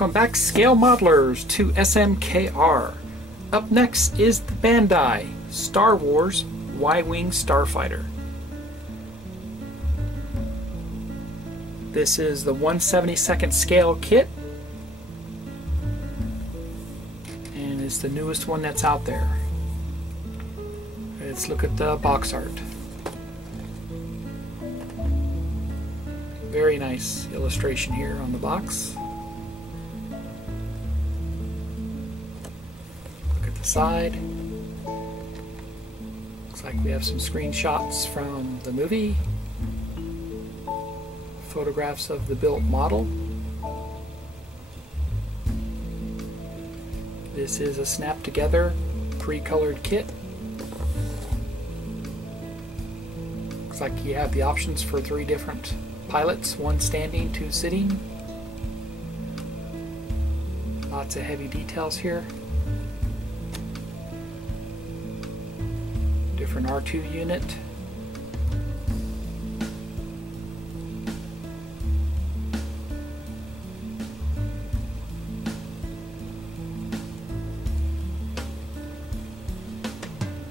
Welcome back, Scale Modelers, to SMKR. Up next is the Bandai Star Wars Y-Wing Starfighter. This is the 1/72nd scale kit, and it's the newest one that's out there. Let's look at the box art. Very nice illustration here on the box. Look at the side. Looks like we have some screenshots from the movie. Photographs of the built model. This is a snap together pre-colored kit. Looks like you have the options for 3 different pilots, 1 standing, 2 sitting. Lots of heavy details here. Different R2 unit.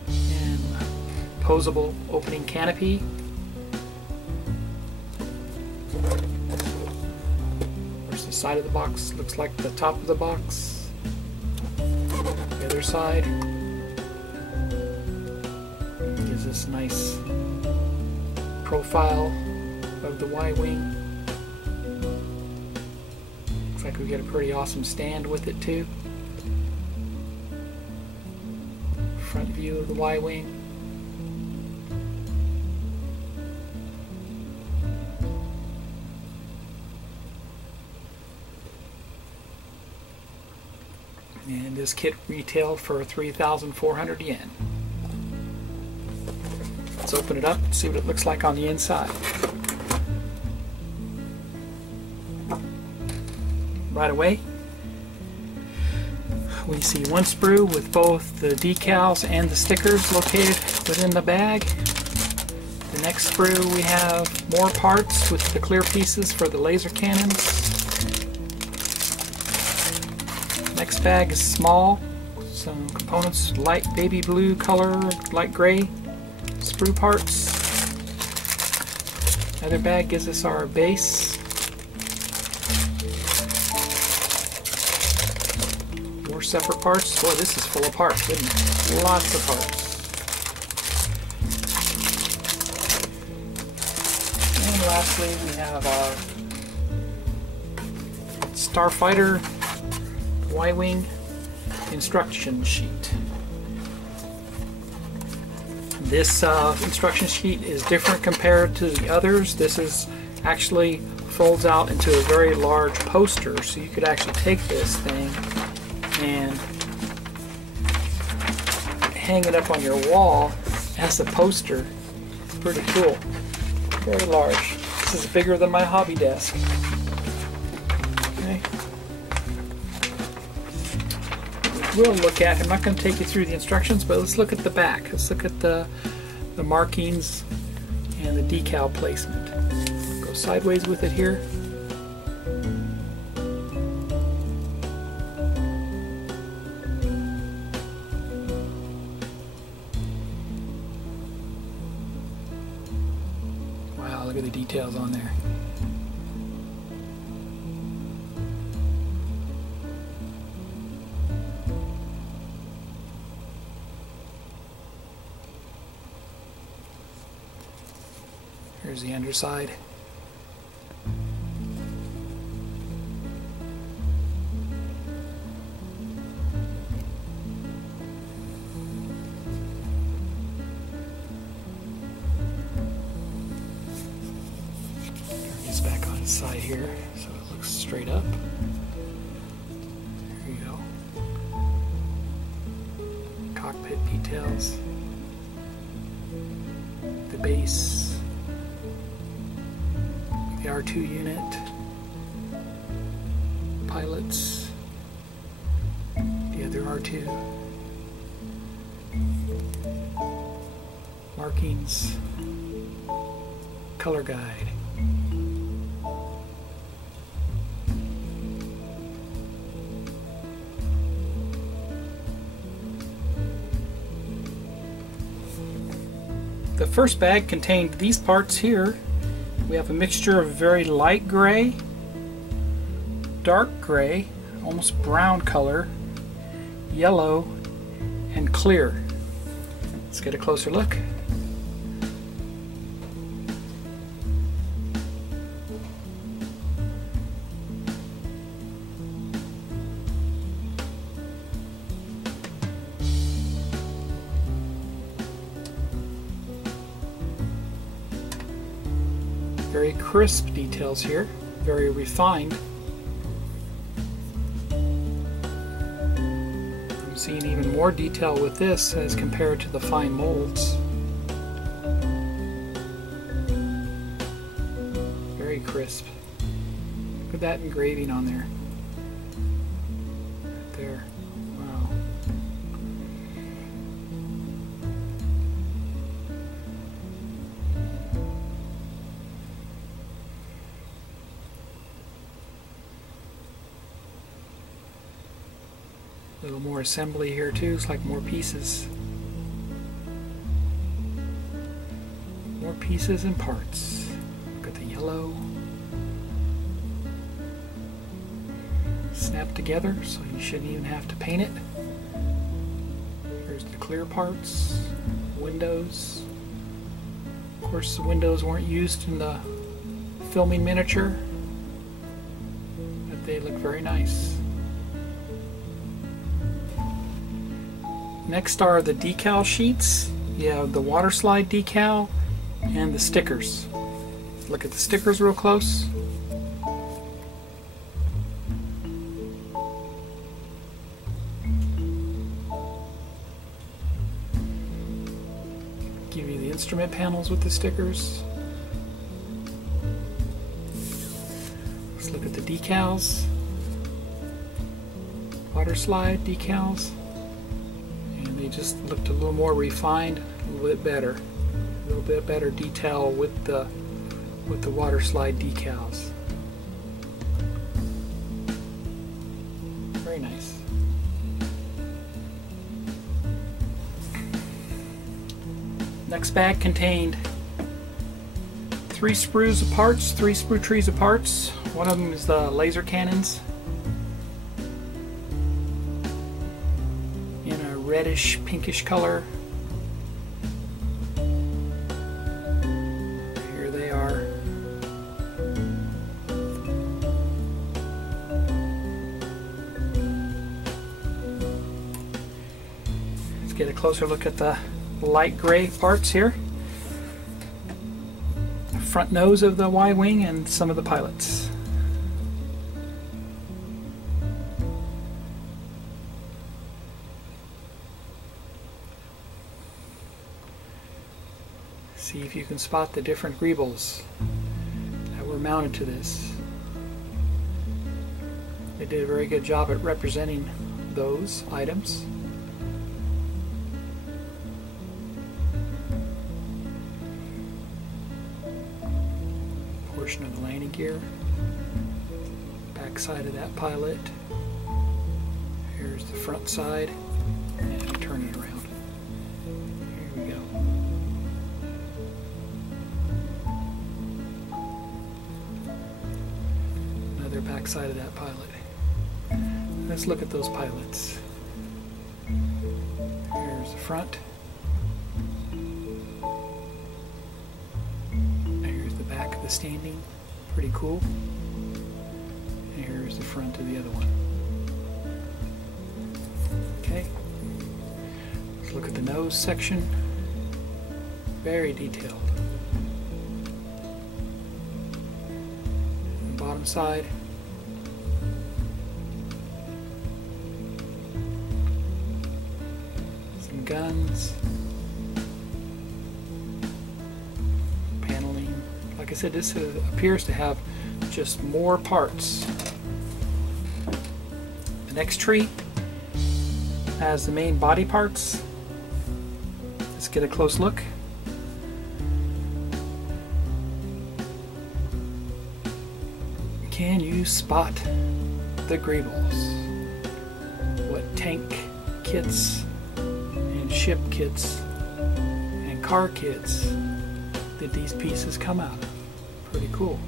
And posable opening canopy. The side of the box looks like the top of the box. The other side gives this nice profile of the Y-Wing. Looks like we get a pretty awesome stand with it too. Front view of the Y-Wing. And this kit retailed for 3,400 yen. Let's open it up and see what it looks like on the inside. Right away, we see one sprue with both the decals and the stickers located within the bag. The next sprue we have more parts with the clear pieces for the laser cannons. Next bag is small, some components, light baby blue color, light gray sprue parts. Another bag gives us our base. More separate parts. Boy, this is full of parts, isn't it? Lots of parts. And lastly, we have our Starfighter Y-Wing instruction sheet. This instruction sheet is different compared to the others. This is actually folds out into a very large poster, so you could actually take this thing and hang it up on your wall as a poster. Pretty cool. Very large. This is bigger than my hobby desk. Okay. We'll look at, I'm not going to take you through the instructions, but let's look at the back. Let's look at the markings and the decal placement. Go sideways with it here. Wow, look at the details on there. Here's the underside. Turn this back on its side here so it looks straight up. There you go. Cockpit details. The base. The R2 unit, pilots, the other R2, markings, color guide. The first bag contained these parts here. We have a mixture of very light gray, dark gray, almost brown color, yellow, and clear. Let's get a closer look. Very crisp details here, very refined. I'm seeing even more detail with this as compared to the fine molds. Very crisp. Look at that engraving on there. Right there. Wow. A little more assembly here too, it's like more pieces. More pieces and parts. Look at the yellow. Snap together, so you shouldn't even have to paint it. Here's the clear parts, windows. Of course the windows weren't used in the filming miniature, but they look very nice. Next are the decal sheets. You have the water slide decal and the stickers. Look at the stickers real close. Give you the instrument panels with the stickers. Let's look at the decals. Water slide decals. They just looked a little more refined, a little bit better detail with the water slide decals. Very nice. Next bag contained 3 sprues of parts, 3 sprue trees of parts. One of them is the laser cannons. Reddish pinkish color. Here they are. Let's get a closer look at the light gray parts here. The front nose of the Y-wing and some of the pilots. See if you can spot the different greebles that were mounted to this. They did a very good job at representing those items. Portion of the landing gear. Back side of that pilot. Here's the front side. And turn it around. Here we go. Back side of that pilot. Let's look at those pilots. Here's the front. Here's the back of the standing. Pretty cool. And here's the front of the other one. Okay. Let's look at the nose section. Very detailed. The bottom side. Guns, paneling. Like I said, this appears to have just more parts. The next tree has the main body parts. Let's get a close look. Can you spot the greebles? What tank kits, ship kits, and car kits that these pieces come out of. Pretty cool.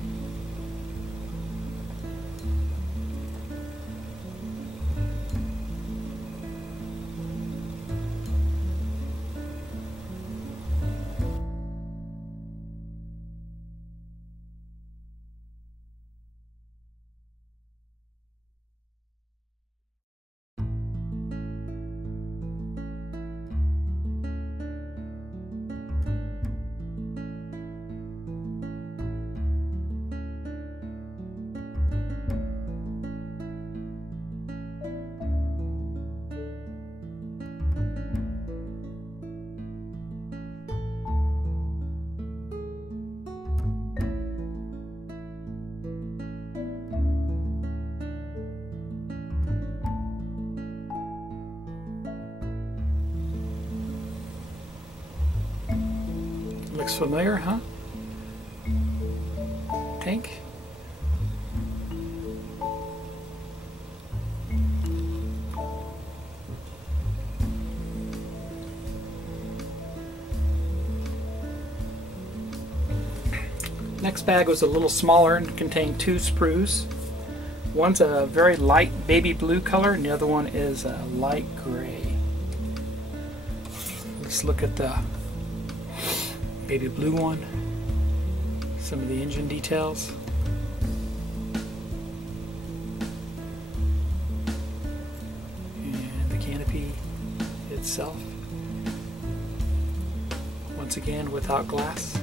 Looks familiar, huh? Tank. Next bag was a little smaller and contained 2 sprues. One's a very light baby blue color and the other one is a light gray. Let's look at the baby blue one. Some of the engine details. And the canopy itself. Once again without glass.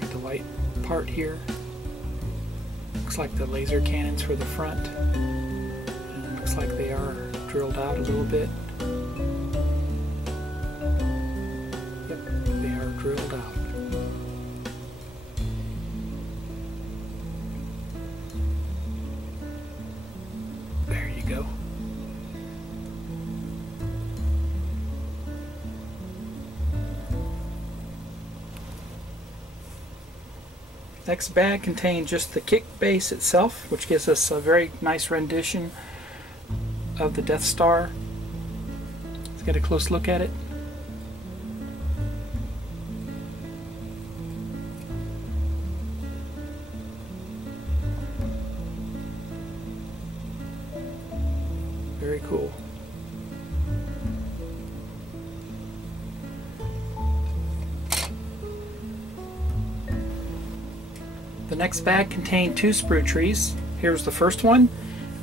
The white part here. Looks like the laser cannons for the front. Looks like they are drilled out a little bit. Yep, they are drilled out. There you go. Next bag contained just the kick base itself, which gives us a very nice rendition of the Death Star. Let's get a close look at it. Very cool. The next bag contained 2 sprue trees. Here's the first one.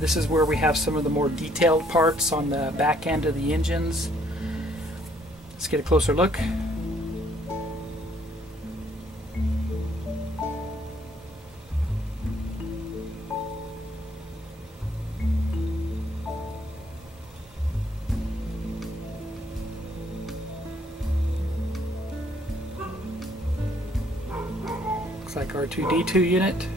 This is where we have some of the more detailed parts on the back end of the engines. Let's get a closer look. Looks like R2-D2 unit.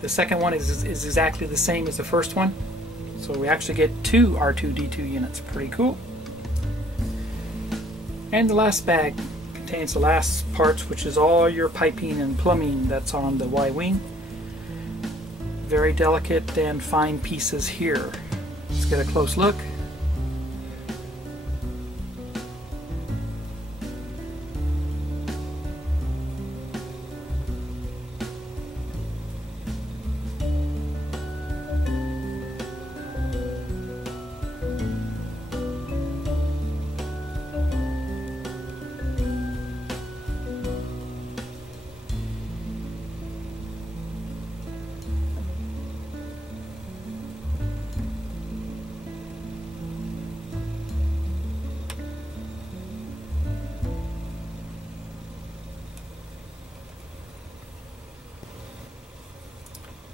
The second one is exactly the same as the first one. So we actually get 2 R2-D2 units. Pretty cool. And the last bag contains the last parts, which is all your piping and plumbing that's on the Y-wing. Very delicate and fine pieces here. Let's get a close look.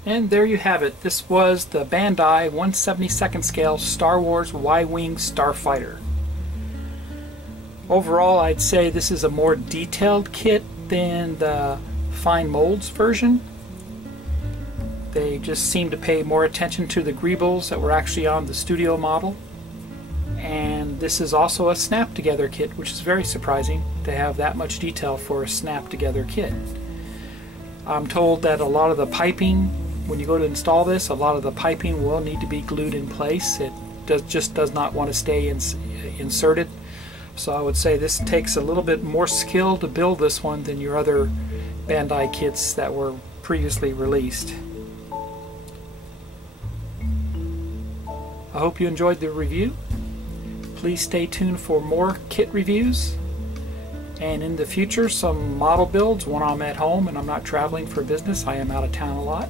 And there you have it. This was the Bandai 1/72nd scale Star Wars Y-Wing Starfighter. Overall, I'd say this is a more detailed kit than the fine molds version. They just seem to pay more attention to the greebles that were actually on the studio model. And this is also a snap together kit, which is very surprising to have that much detail for a snap together kit. I'm told that a lot of the piping, when you go to install this, a lot of the piping will need to be glued in place. It just does not want to stay inserted. So I would say this takes a little bit more skill to build this one than your other Bandai kits that were previously released. I hope you enjoyed the review. Please stay tuned for more kit reviews, and in the future some model builds when I'm at home and I'm not traveling for business. I am out of town a lot,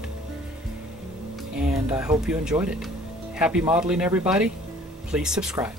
and I hope you enjoyed it. Happy modeling, everybody. Please subscribe.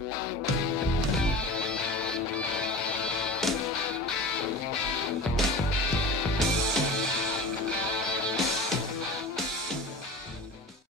Bye.